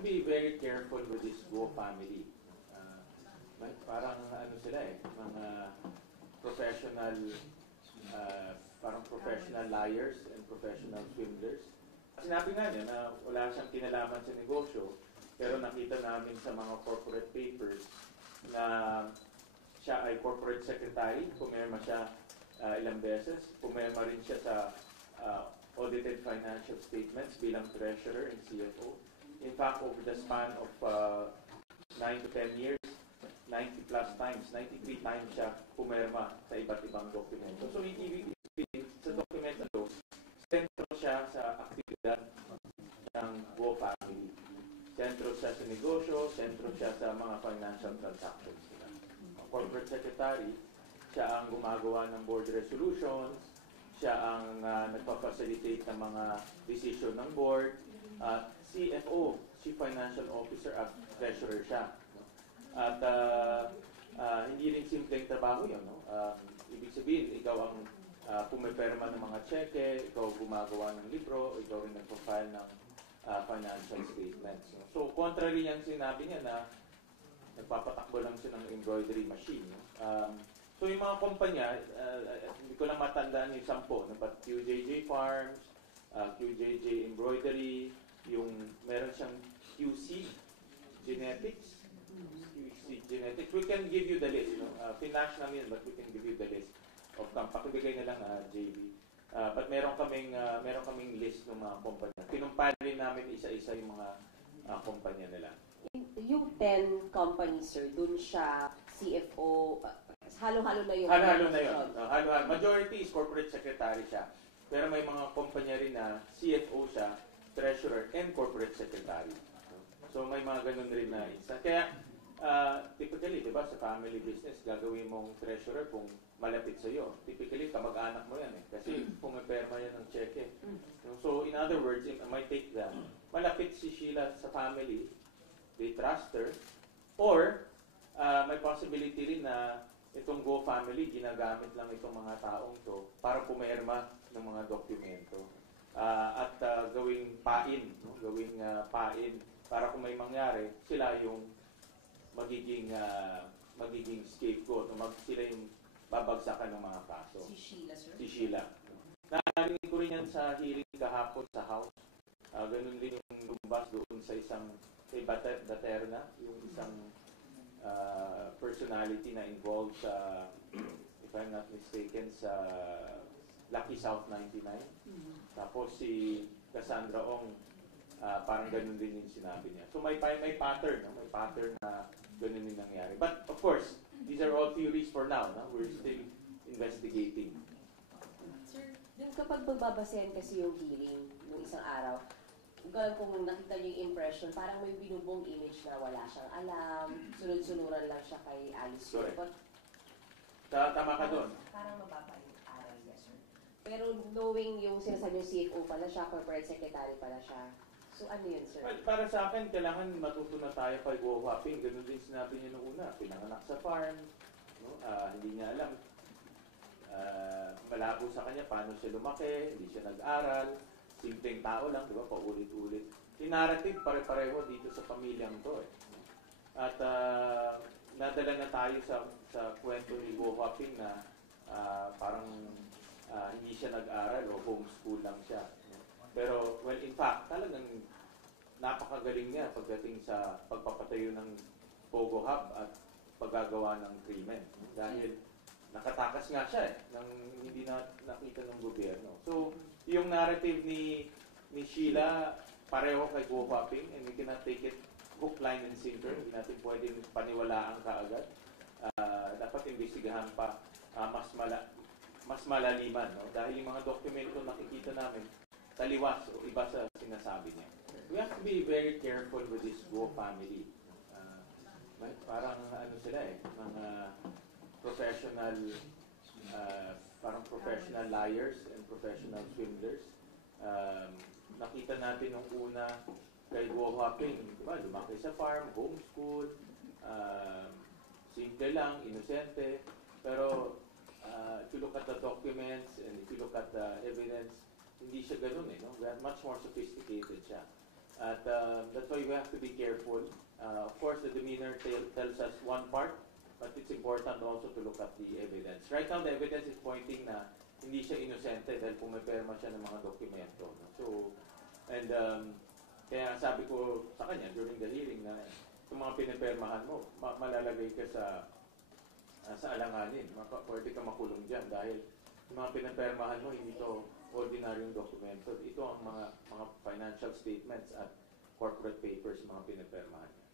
to be very careful with this Go family. Parang ano sila mga professional, parang professional liars and professional swindlers. Sinabi nga niya na wala siyang kinalaman sa negosyo, pero nakita namin sa mga corporate papers na siya ay corporate secretary, pumirma siya ilang beses, pumirma rin siya sa audited financial statements bilang treasurer and CFO. In fact, over the span of 9 to 10 years, 90 plus times, 93 times siya pumirma sa iba't ibang dokumento. So, ibig sabihin, sa dokumento ito, sentro siya sa aktibidad ng Go family. Sentro siya sa negosyo, sentro siya sa mga financial transactions nila. Corporate secretary, siya ang gumagawa ng board resolutions, siya ang nagpa-facilitate ng mga decision ng board, CFO, Chief Financial Officer at Treasurer siya. At hindi rin simpleng trabaho yun. Ibig sabihin, ikaw ang pumiperma ng mga cheque, ikaw gumagawa ng libro, ikaw rin nagpo-file ng financial statements. So, contrary yan sinabi niya na nagpapatakbo lang siya ng embroidery machine. So, yung mga kumpanya, hindi ko lang matandaan yung 10, but QJJ Farms, QJJ Embroidery, yung meron siyang QC Genetics, we can give you the list. Finash namin, but we can give you the list of pakibigay na lang JV. But meron kaming list ng mga kumpanya. Kinumpare namin isa-isa yung mga kumpanya nila. Yung 10 companies, sir, dun siya CFO, halo-halo na yung... Halo-halo na yun. Majority is corporate secretary siya. Pero may mga kumpanya rin na CFO siya, treasurer, and corporate secretary. So may mga ganun rin na isa. Kaya, typically, di ba, sa family business, gagawin mong treasurer kung malapit sa iyo. Typically, kamag-anak mo yan kasi pumiperma yan ng cheque. So, in other words, I might take that. Malapit si Sheila sa family, they trust her, or may possibility rin na itong Go family, ginagamit lang itong mga taong to para pumirma ng mga dokumento. At gawing pain, pain para kung may mangyari, sila yung magiging scapegoat, sila yung babagsakan ng mga kaso. Si Sheila, sir? Si Sheila. Narinig ko rin yan sa hearing kahapon sa House. Ganun din yung lumabas doon sa isang kay Baterna, yung isang personality na involved sa, if I'm not mistaken, sa Lucky South 99. Tapos si Cassandra Ong, parang ganun din yung sinabi niya. So may pattern, may pattern na ganun din nangyari. But of course, these are all theories for now. We're still investigating. Sir, dun kapag magbabasehan kasi yung hearing ng isang araw, kung nakita niyo yung impression, parang may binubong image na wala siyang alam, sunod-sunuran lang siya kay Alice. Correct. Tama ka doon. Parang mababa yung aral niya, sir. Pero knowing yung sinasabi yung CFO pala siya, corporate secretary pala siya. So ano yun, sir? Well, para sa akin, kailangan matuto na tayo kay Go Hopping. Ganun din sinabi niya noong una. Pinanganak sa farm. Hindi niya alam. Malabo sa kanya paano siya lumaki. Hindi siya nag-aral. Simpleng tao lang, di ba? Paulit-ulit. Yung narrative, pare-pareho dito sa pamilyang to. At nadala na tayo sa kwento ni Go Hopping na parang hindi siya nag-aral o homeschool lang siya. Pero, well, in fact, talagang napakagaling niya pagdating sa pagpapatayo ng Pogo Hub at paggagawa ng krimen. Dahil nakatakas nga siya nang hindi na nakita ng gobyerno. So, yung narrative ni Sheila, pareho kay Go Hopping, and we cannot take it hook, line, and sinker. Hindi natin pwedeng paniwalaan kaagad. Dapat imbestigahan pa mas malaliman. Dahil yung mga dokumento nakikita namin, taliwas o iba sa sinasabi niya. We have to be very careful with this Go family. Parang ano sila mga professional professional liars and professional swindlers. Nakita natin nung una kay Go Hopping, diba? Lumaki sa farm, homeschool, simple lang, inosente, pero if you look at the documents and if you look at the evidence, hindi siya ganun . Much more sophisticated siya. At that's why we have to be careful. Of course, the demeanor tells us one part, but it's important also to look at the evidence. Right now, the evidence is pointing na hindi siya inosente dahil pumiperma siya ng mga dokumento. No? So, and kaya sabi ko sa kanya during the hearing na itong mga pinipermahan mo, malalagay ka sa alanganin. Pwede ka makulong dyan dahil yung mga pinipermahan mo, hindi to ordinaryong dokumento. Ito ang mga financial statements at corporate papers mga pinipermahan niya.